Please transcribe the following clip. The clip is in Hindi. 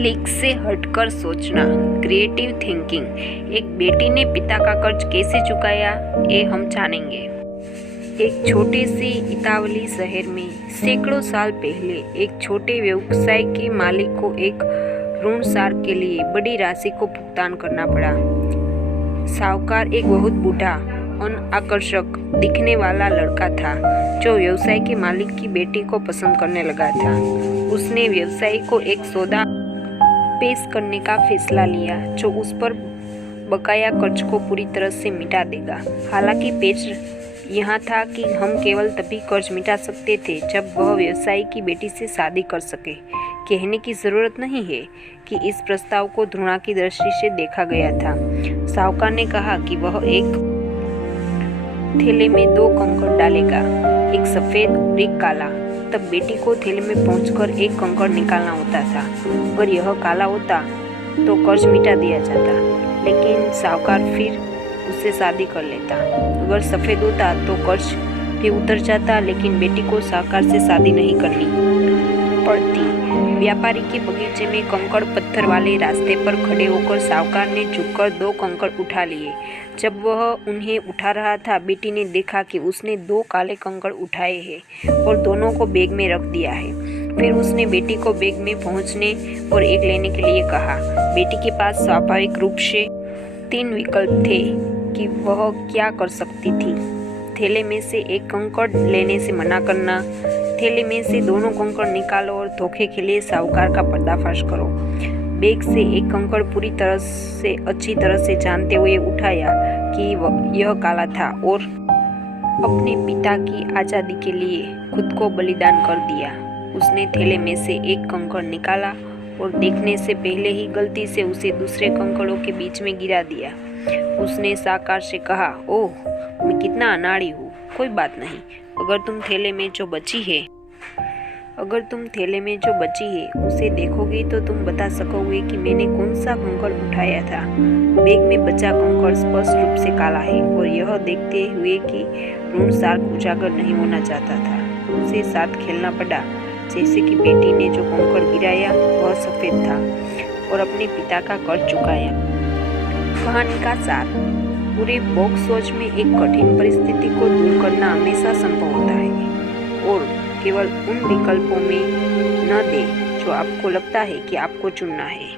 लीक से हटकर सोचना, क्रिएटिव थिंकिंग। एक बेटी ने पिता का कर्ज कैसे चुकाया, ये हम जानेंगे। एक छोटे से इतावली शहर में सैकड़ों साल पहले एक छोटे व्यवसाय के मालिक को एक ऋण सार के लिए बड़ी राशि को भुगतान करना पड़ा। साहूकार एक बहुत बूढ़ा अनाकर्षक दिखने वाला लड़का था जो व्यवसाय के मालिक की बेटी को पसंद करने लगा था। उसने व्यवसायी को एक सौदा पेश करने का फैसला लिया जो उस पर बकाया कर्ज को पूरी तरह से मिटा देगा। हालांकि पेच यहाँ था कि हम केवल तभी कर्ज मिटा सकते थे जब वह व्यवसायी की बेटी से शादी कर सके। कहने की जरूरत नहीं है कि इस प्रस्ताव को घृणा की दृष्टि से देखा गया था। साहूकार ने कहा कि वह एक थैले में 2 कंकड़ डालेगा, एक सफेद और एक काला। तब बेटी को थैले में पहुंचकर एक कंकड़ निकालना होता था। अगर यह काला होता तो कर्ज मिटा दिया जाता, लेकिन साहूकार फिर उससे शादी कर लेता। अगर सफेद होता तो कर्ज भी उतर जाता, लेकिन बेटी को साहूकार से शादी नहीं करनी पड़ती। व्यापारी के बगीचे में कंकड़ पत्थर वाले रास्ते पर खड़े होकर साहूकार ने झुककर 2 कंकड़ उठा लिए। जब वह उन्हें उठा रहा था, बेटी ने देखा कि उसने 2 काले कंकड़ उठाए हैं और दोनों को बैग में रख दिया है। फिर उसने बेटी को बैग में पहुंचने और एक लेने के लिए कहा। बेटी के पास स्वाभाविक रूप से 3 विकल्प थे कि वह क्या कर सकती थी। थैले में से एक कंकड़ लेने से मना करना, थैले में से दोनों कंकड़ निकालो और धोखे के लिए साहूकार का पर्दाफाश करो। बैग से एक कंकड़ पूरी तरह से अच्छी तरह से जानते हुए उठाया कि यह काला था और अपने पिता की आज़ादी के लिए खुद को बलिदान कर दिया। उसने थैले में से एक कंकड़ निकाला और देखने से पहले ही गलती से उसे दूसरे कंकड़ों के बीच में गिरा दिया। उसने साहूकार से कहा, ओह, मैं कितना अनाड़ी हूँ। कोई बात नहीं, अगर तुम थैले में जो बची है उसे देखोगे तो तुम बता सकोगे कि मैंने कौन सा कंकड़ उठाया था। बैग में बचा कंकड़ स्पष्ट रूप से काला है और यह देखते हुए कि ऋण सार्क उजागर नहीं होना चाहता था, उसे साथ खेलना पड़ा। जैसे कि बेटी ने जो कंकड़ गिराया वह सफेद था और अपने पिता का कर्ज चुकाया। कहानी का सार, पूरे बॉक्स वॉच में एक कठिन परिस्थिति को दूर करना हमेशा संभव होता है और केवल उन विकल्पों में न दे जो आपको लगता है कि आपको चुनना है।